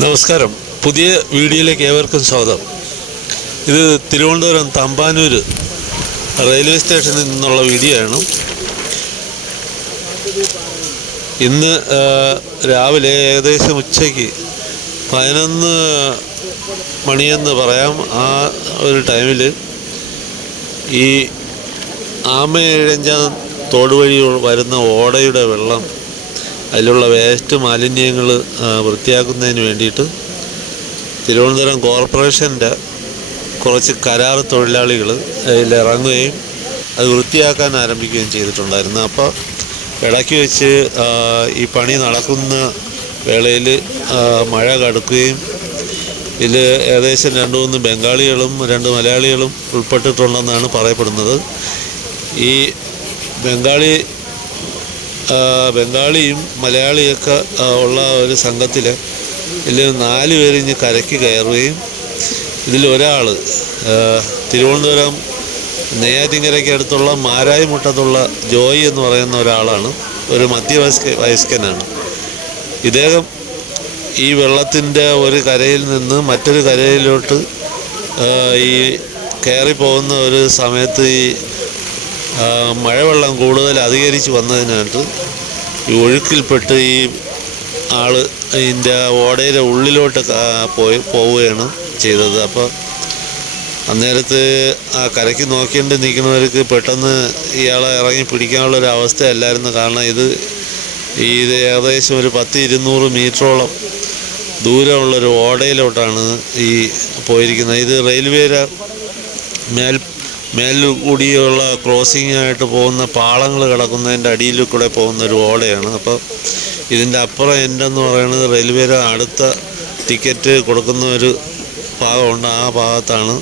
നമസ്കാരം. പുതിയ വീഡിയോയിലേക്ക് ഏവർക്കും സ്വാഗതം. ഇത് തിരുവനന്തപുരം തമ്പാനൂർ റെയിൽവേ സ്റ്റേഷനിൽ നിന്നുള്ള വീഡിയോ ആണ്. ഇന്ന് രാവിലെ ഏകദേശം ഉച്ചയ്ക്ക് പതിനൊന്ന് മണിയെന്ന് പറയാം. ആ ഒരു ടൈമിൽ ഈ ആമയിഴഞ്ചാൻ തോട് വഴി വരുന്ന ഓടയുടെ വെള്ളം അതിലുള്ള വേസ്റ്റ് മാലിന്യങ്ങൾ വൃത്തിയാക്കുന്നതിന് വേണ്ടിയിട്ട് തിരുവനന്തപുരം കോർപ്പറേഷന്റെ കുറച്ച് കരാർ തൊഴിലാളികൾ അതിലിറങ്ങുകയും അത് വൃത്തിയാക്കാൻ ആരംഭിക്കുകയും ചെയ്തിട്ടുണ്ടായിരുന്നു. അപ്പോൾ ഇടയ്ക്ക് വെച്ച് ഈ പണി നടക്കുന്ന വേളയിൽ മഴ കടുക്കുകയും ഇതിൽ ഏകദേശം രണ്ട് മൂന്ന് ബംഗാളികളും രണ്ട് മലയാളികളും ഉൾപ്പെട്ടിട്ടുണ്ടെന്നാണ് പറയപ്പെടുന്നത്. ഈ ബംഗാളി ബംഗാളിയും മലയാളിയൊക്കെ ഉള്ള ഒരു സംഘത്തിൽ ഇതിൽ നാല് പേര് ഇനി കരയ്ക്ക് കയറുകയും ഇതിൽ ഒരാൾ തിരുവനന്തപുരം നെയ്യാറ്റിങ്കരയ്ക്ക് അടുത്തുള്ള മാരായിമുട്ടത്തുള്ള ജോയി എന്ന് പറയുന്ന ഒരാളാണ്. ഒരു മധ്യവയസ്ക വയസ്കനാണ്. ഇദ്ദേഹം ഈ വെള്ളത്തിന്റെ ഒരു കരയിൽ നിന്ന് മറ്റൊരു കരയിലോട്ട് ഈ കയറി പോകുന്ന ഒരു സമയത്ത് ഈ മഴവെള്ളം കൂടുതൽ അധികരിച്ച് വന്നതിനായിട്ട് ഈ ഒഴുക്കിൽപ്പെട്ട് ഈ ആൾ ഇതിന്റെ ഓടയുടെ ഉള്ളിലോട്ട് പോയി പോവുകയാണ് ചെയ്തത്. അപ്പോൾ അന്നേരത്ത് ആ കരയ്ക്ക് നോക്കിയിട്ട് നിൽക്കുന്നവർക്ക് പെട്ടെന്ന് ഇയാളെ ഇറങ്ങി പിടിക്കാനുള്ള ഒരു അവസ്ഥയല്ലായിരുന്നു. കാരണം ഇത് ഇത് ഏകദേശം ഒരു പത്ത് ഇരുന്നൂറ് മീറ്ററോളം ദൂരമുള്ളൊരു ഓടയിലോട്ടാണ് ഈ പോയിരിക്കുന്നത്. ഇത് റെയിൽവേയുടെ മേൽ മേലിൽ കൂടിയുള്ള ക്രോസിംഗ് ആയിട്ട് പോകുന്ന പാളങ്ങൾ കിടക്കുന്നതിന്റെ അടിയിൽ കൂടെ പോകുന്ന ഒരു ഓടയാണ്. അപ്പോൾ ഇതിന്റെ അപ്പുറം എൻഡെന്ന് പറയുന്നത് റെയിൽവേയുടെ അടുത്ത ടിക്കറ്റ് കൊടുക്കുന്ന ഒരു ഭാഗമുണ്ട്. ആ ഭാഗത്താണ്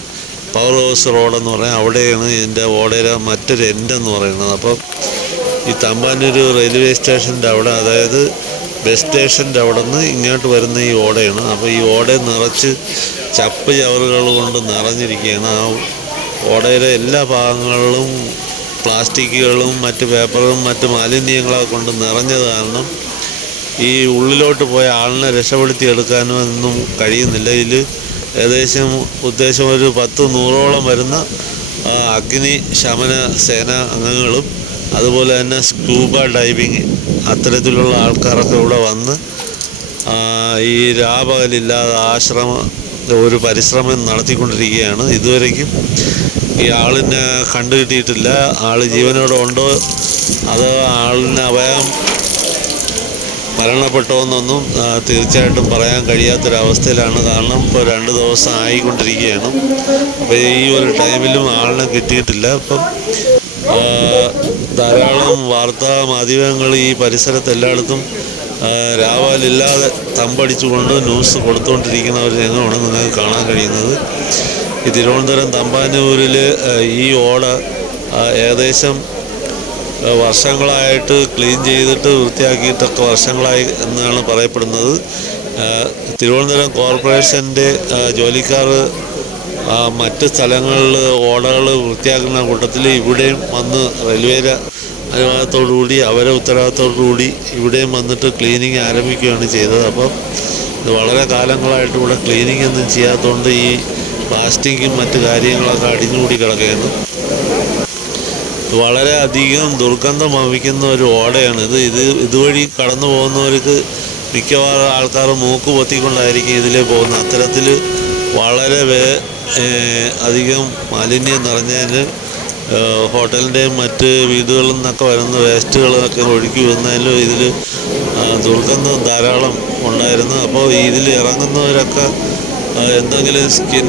പവർ ഹൗസ് റോഡെന്ന് പറയുന്നത്. അവിടെയാണ് ഇതിന്റെ ഓടയിലെ മറ്റൊരു എൻഡെന്ന് പറയുന്നത്. അപ്പം ഈ തമ്പാനൂർ റെയിൽവേ സ്റ്റേഷന്റെ അവിടെ അതായത് ബസ് സ്റ്റേഷന്റെ അവിടെ നിന്ന് ഇങ്ങോട്ട് വരുന്ന ഈ ഓടയാണ്. അപ്പോൾ ഈ ഓട നിറച്ച് ചപ്പ് ചവറുകൾ കൊണ്ട് നിറഞ്ഞിരിക്കുകയാണ്. ആ ഓടയുടെ എല്ലാ ഭാഗങ്ങളിലും പ്ലാസ്റ്റിക്കുകളും മറ്റ് പേപ്പറും മറ്റ് മാലിന്യങ്ങളൊക്കെ കൊണ്ട് നിറഞ്ഞത് കാരണം ഈ ഉള്ളിലോട്ട് പോയ ആളിനെ രക്ഷപ്പെടുത്തി എടുക്കാനോ ഒന്നും കഴിയുന്നില്ല. ഇതിൽ ഏകദേശം ഉദ്ദേശം ഒരു പത്ത് നൂറോളം വരുന്ന അഗ്നി ശമന സേന അംഗങ്ങളും അതുപോലെ തന്നെ സ്കൂബ ഡൈവിങ് അത്തരത്തിലുള്ള ആൾക്കാരൊക്കെ ഇവിടെ വന്ന് ഈ രാപകലില്ലാതെ ആശ്രമ ഒരു പരിശ്രമം നടത്തിക്കൊണ്ടിരിക്കുകയാണ്. ഇതുവരേക്കും ഈ ആളിനെ കണ്ടുകിട്ടിയിട്ടില്ല ആൾ ജീവനോടെ ഉണ്ടോ? അതോ ആളിന് അഭയം മരണപ്പെട്ടോ എന്നൊന്നും തീർച്ചയായിട്ടും പറയാൻ കഴിയാത്തൊരവസ്ഥയിലാണ്. കാരണം ഇപ്പോൾ രണ്ട് ദിവസം ആയിക്കൊണ്ടിരിക്കുകയാണ്. അപ്പോൾ ഈ ഒരു ടൈമിലും ആളിനെ കിട്ടിയിട്ടില്ല. അപ്പം ധാരാളം വാർത്താ മാധ്യമങ്ങൾ ഈ പരിസരത്ത് എല്ലായിടത്തും രാവാലില്ലാതെ തമ്പടിച്ചുകൊണ്ട് ന്യൂസ് കൊടുത്തുകൊണ്ടിരിക്കുന്ന ഒരു രംഗമാണ് നിങ്ങൾക്ക് കാണാൻ കഴിയുന്നത്. ഈ തിരുവനന്തപുരം തമ്പാനൂരിൽ ഈ ഓട ഏകദേശം വർഷങ്ങളായിട്ട് ക്ലീൻ ചെയ്തിട്ട് വൃത്തിയാക്കിയിട്ടൊക്കെ വർഷങ്ങളായി എന്നാണ് പറയപ്പെടുന്നത്. തിരുവനന്തപുരം കോർപ്പറേഷന്റെ ജോലിക്കാർ മറ്റ് സ്ഥലങ്ങളിൽ ഓടകൾ വൃത്തിയാക്കുന്ന കൂട്ടത്തിൽ ഇവിടെയും വന്ന് റെയിൽവേയുടെ അനുവാദത്തോടുകൂടി അവരെ ഉത്തരവാദിത്തോടുകൂടി ഇവിടെയും വന്നിട്ട് ക്ലീനിങ് ആരംഭിക്കുകയാണ് ചെയ്തത്. അപ്പം ഇത് വളരെ കാലങ്ങളായിട്ട് ഇവിടെ ക്ലീനിങ് ഒന്നും ചെയ്യാത്തതുകൊണ്ട് ഈ പ്ലാസ്റ്റിക്കും മറ്റു കാര്യങ്ങളൊക്കെ അടിഞ്ഞുകൂടി കിടക്കുകയാണ്. വളരെ അധികം ദുർഗന്ധം വമിക്കുന്ന ഒരു ഓടയാണ്. ഇത് ഇത് ഇതുവഴി കടന്നു പോകുന്നവർക്ക് മിക്കവാറും ആൾക്കാർ മൂക്ക് പൊത്തിക്കൊണ്ടായിരിക്കും ഇതിലേ പോകുന്നത്. അത്തരത്തിൽ വളരെ വേ അധികം മാലിന്യം നിറഞ്ഞതിന് ഹോട്ടലിന്റെയും മറ്റ് വീടുകളിൽ നിന്നൊക്കെ വരുന്ന വേസ്റ്റുകളൊക്കെ ഒഴുക്കി വന്നാലും ഇതിൽ ദുർഗന്ധം ധാരാളം ഉണ്ടായിരുന്നു. അപ്പോൾ ഇതിൽ ഇറങ്ങുന്നവരൊക്കെ എന്തെങ്കിലും സ്കിൻ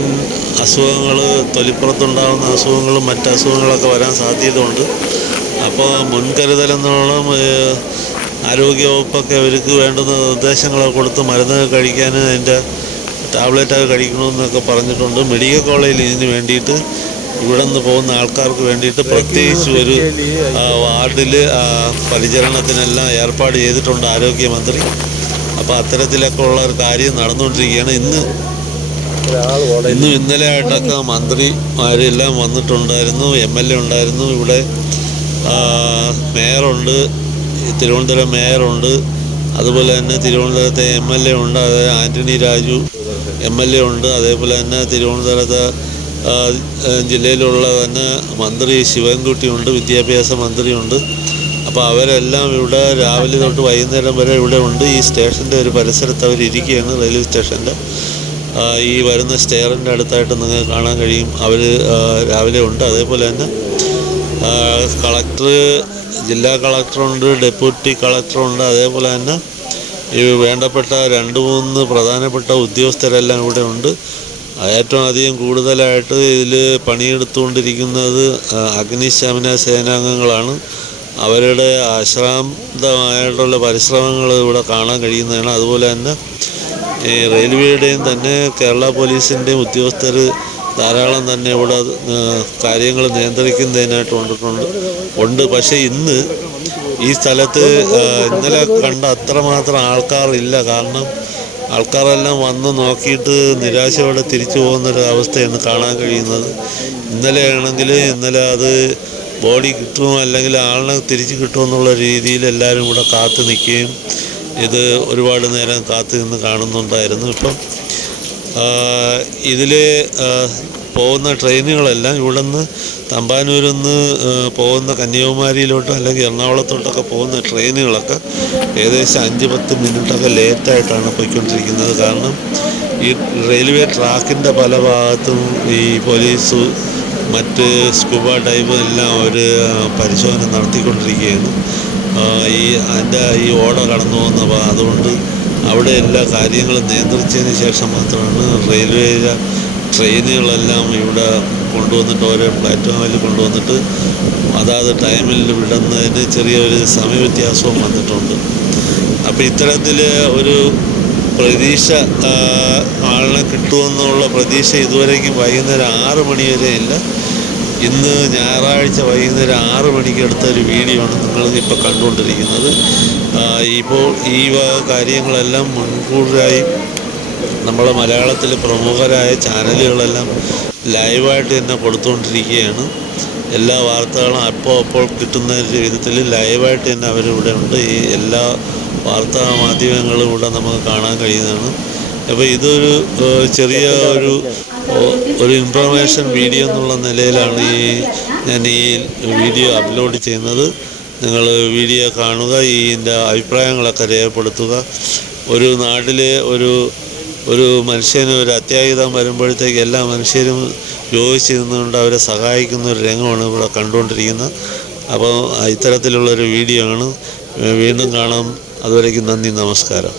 അസുഖങ്ങൾ തൊലിപ്പുറത്തുണ്ടാകുന്ന അസുഖങ്ങളും മറ്റ് അസുഖങ്ങളൊക്കെ വരാൻ സാധ്യതയുണ്ട്. അപ്പോൾ മുൻകരുതലെന്നോളം ഏഹ്, ആരോഗ്യവകുപ്പൊക്കെ അവർക്ക് വേണ്ടുന്ന നിർദ്ദേശങ്ങളൊക്കെ കൊടുത്ത് മരുന്ന് കഴിക്കാൻ അതിന്റെ ടാബ്ലറ്റൊക്കെ കഴിക്കണമെന്നൊക്കെ പറഞ്ഞിട്ടുണ്ട്. മെഡിക്കൽ കോളേജിൽ ഇതിന് വേണ്ടിയിട്ട് ഇവിടെ നിന്ന് പോകുന്ന ആൾക്കാർക്ക് വേണ്ടിയിട്ട് പ്രത്യേകിച്ച് ഒരു വാർഡിൽ പരിചരണത്തിനെല്ലാം ഏർപ്പാട് ചെയ്തിട്ടുണ്ട് ആരോഗ്യമന്ത്രി അപ്പോൾ അത്തരത്തിലൊക്കെ ഉള്ള ഒരു കാര്യം നടന്നുകൊണ്ടിരിക്കുകയാണ്. ഇന്ന് ഇന്നും ഇന്നലെ ആയിട്ടൊക്കെ മന്ത്രിമാരെല്ലാം വന്നിട്ടുണ്ടായിരുന്നു എം എൽ എ ഉണ്ടായിരുന്നു. ഇവിടെ മേയറുണ്ട് തിരുവനന്തപുരം മേയറുണ്ട്. അതുപോലെ തന്നെ തിരുവനന്തപുരത്തെ എം എൽ എ ഉണ്ട് അതായത് Antony Raju M L A ഉണ്ട്. അതേപോലെ തന്നെ തിരുവനന്തപുരത്ത് ജില്ലയിലുള്ള തന്നെ മന്ത്രി ശിവൻകുട്ടിയുണ്ട് വിദ്യാഭ്യാസ മന്ത്രിയുണ്ട് അപ്പോൾ അവരെല്ലാം ഇവിടെ രാവിലെ തൊട്ട് വൈകുന്നേരം വരെ ഇവിടെ ഉണ്ട്. ഈ സ്റ്റേഷന്റെ ഒരു പരിസരത്ത് അവർ ഇരിക്കുകയാണ് റെയിൽവേ സ്റ്റേഷന്റെ ഈ വരുന്ന സ്റ്റെയറിന്റെ അടുത്തായിട്ട് നിങ്ങൾക്ക് കാണാൻ കഴിയും. അവർ രാവിലെ ഉണ്ട്. അതേപോലെ തന്നെ കളക്ടർ ജില്ലാ കളക്ടറുണ്ട് ഡെപ്യൂട്ടി കളക്ടറുണ്ട് അതേപോലെ തന്നെ ഈ വേണ്ടപ്പെട്ട രണ്ട് മൂന്ന് പ്രധാനപ്പെട്ട ഉദ്യോഗസ്ഥരെല്ലാം ഇവിടെ ഉണ്ട്. ഏറ്റവും അധികം കൂടുതലായിട്ട് ഇതിൽ പണിയെടുത്തുകൊണ്ടിരിക്കുന്നത് അഗ്നിശമന സേനാംഗങ്ങളാണ്. അവരുടെ അശ്രാന്തമായിട്ടുള്ള പരിശ്രമങ്ങൾ ഇവിടെ കാണാൻ കഴിയുന്നതാണ്. അതുപോലെ തന്നെ ഈ റെയിൽവേയുടെയും തന്നെ കേരള പോലീസിന്റെയും ഉദ്യോഗസ്ഥർ ധാരാളം തന്നെ ഇവിടെ കാര്യങ്ങൾ നിയന്ത്രിക്കുന്നതിനായിട്ട് കൊണ്ടിട്ടുണ്ട് ഉണ്ട്. പക്ഷേ ഇന്ന് ഈ സ്ഥലത്ത് ഇന്നലെ കണ്ട അത്രമാത്രം ആൾക്കാരില്ല. കാരണം ആൾക്കാരെല്ലാം വന്ന് നോക്കിയിട്ട് നിരാശയോടെ തിരിച്ചു പോകുന്നൊരു അവസ്ഥയാണ് കാണാൻ കഴിയുന്നത്. ഇന്നലെ ആണെങ്കിൽ ഇന്നലെ അത് ബോഡി കിട്ടുമോ അല്ലെങ്കിൽ ആളിനെ തിരിച്ച് കിട്ടുമെന്നുള്ള രീതിയിൽ എല്ലാവരും ഇവിടെ കാത്തു നിൽക്കുകയും ഇത് ഒരുപാട് നേരം കാത്തു നിന്ന് കാണുന്നുണ്ടായിരുന്നു. ഇപ്പം ഇതിൽ പോകുന്ന ട്രെയിനുകളെല്ലാം ഇവിടെ നിന്ന് തമ്പാനൂരിൽ നിന്ന് പോകുന്ന കന്യാകുമാരിയിലോട്ടോ അല്ലെങ്കിൽ എറണാകുളത്തോട്ടൊക്കെ പോകുന്ന ട്രെയിനുകളൊക്കെ ഏകദേശം അഞ്ച് പത്ത് മിനിറ്റൊക്കെ ലേറ്റായിട്ടാണ് പോയിക്കൊണ്ടിരിക്കുന്നത്. കാരണം ഈ റെയിൽവേ ട്രാക്കിന്റെ പല ഭാഗത്തും ഈ പോലീസ് മറ്റ് സ്കൂബ ഡൈവ് എല്ലാം ഒരു പരിശോധന നടത്തിക്കൊണ്ടിരിക്കുകയാണ്. ഈ അതിന്റെ ഈ ഓട കടന്നു പോകുന്ന അതുകൊണ്ട് അവിടെ എല്ലാ കാര്യങ്ങളും നിയന്ത്രിച്ചതിന് ശേഷം മാത്രമാണ് റെയിൽവേ ട്രെയിനുകളെല്ലാം ഇവിടെ കൊണ്ടുവന്നിട്ട് ഓരോ പ്ലാറ്റ്ഫോമിൽ കൊണ്ടുവന്നിട്ട് അതാത് ടൈമിൽ വിടുന്നതിന് ചെറിയൊരു സമയവ്യത്യാസവും വന്നിട്ടുണ്ട്. അപ്പോൾ ഇത്തരത്തിൽ ഒരു പ്രതീക്ഷ ആളിനെ കിട്ടുമെന്നുള്ള പ്രതീക്ഷ ഇതുവരേക്കും വൈകുന്നേരം ആറ് മണി ഇല്ല. ഇന്ന് ഞായറാഴ്ച വൈകുന്നേരം ആറ് മണിക്ക് എടുത്ത ഒരു വീഡിയോ ആണ് നിങ്ങൾ ഇപ്പോൾ കണ്ടുകൊണ്ടിരിക്കുന്നത്. ഇപ്പോൾ ഈ കാര്യങ്ങളെല്ലാം മുൻകൂറായി നമ്മളെ മലയാളത്തിൽ പ്രമുഖരായ ചാനലുകളെല്ലാം ലൈവായിട്ട് തന്നെ കൊടുത്തുകൊണ്ടിരിക്കുകയാണ് എല്ലാ വാർത്തകളും അപ്പോൾ അപ്പോൾ കിട്ടുന്ന വിധത്തിൽ ലൈവായിട്ട് തന്നെ അവരിവിടെ ഉണ്ട്. ഈ എല്ലാ വാർത്താ മാധ്യമങ്ങളും ഇവിടെ നമുക്ക് കാണാൻ കഴിയുന്നതാണ്. അപ്പോൾ ഇതൊരു ചെറിയ ഒരു ഒരു ഇൻഫർമേഷൻ വീഡിയോ എന്നുള്ള നിലയിലാണ് ഈ ഞാൻ ഈ വീഡിയോ അപ്ലോഡ് ചെയ്യുന്നത്. നിങ്ങൾ വീഡിയോ കാണുക ഇതിന്റെ അഭിപ്രായങ്ങളൊക്കെ രേഖപ്പെടുത്തുക. ഒരു നാട്ടിലെ ഒരു ഒരു മനുഷ്യന് ഒരു അത്യാഹിതം വരുമ്പോഴത്തേക്ക് എല്ലാ മനുഷ്യരും യോജിച്ച് നിന്നുകൊണ്ട് അവരെ സഹായിക്കുന്ന ഒരു രംഗമാണ് ഇവിടെ കണ്ടുകൊണ്ടിരിക്കുന്നത്. അപ്പോൾ ഇത്തരത്തിലുള്ളൊരു വീഡിയോ ആണ്. വീണ്ടും കാണാം. അതുവരേക്ക് നന്ദി നമസ്കാരം.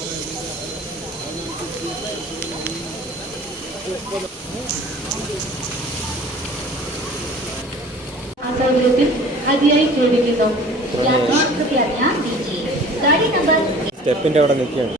സ്റ്റെപ്പിന്റെ അവിടെ നിൽക്കുകയാണ്.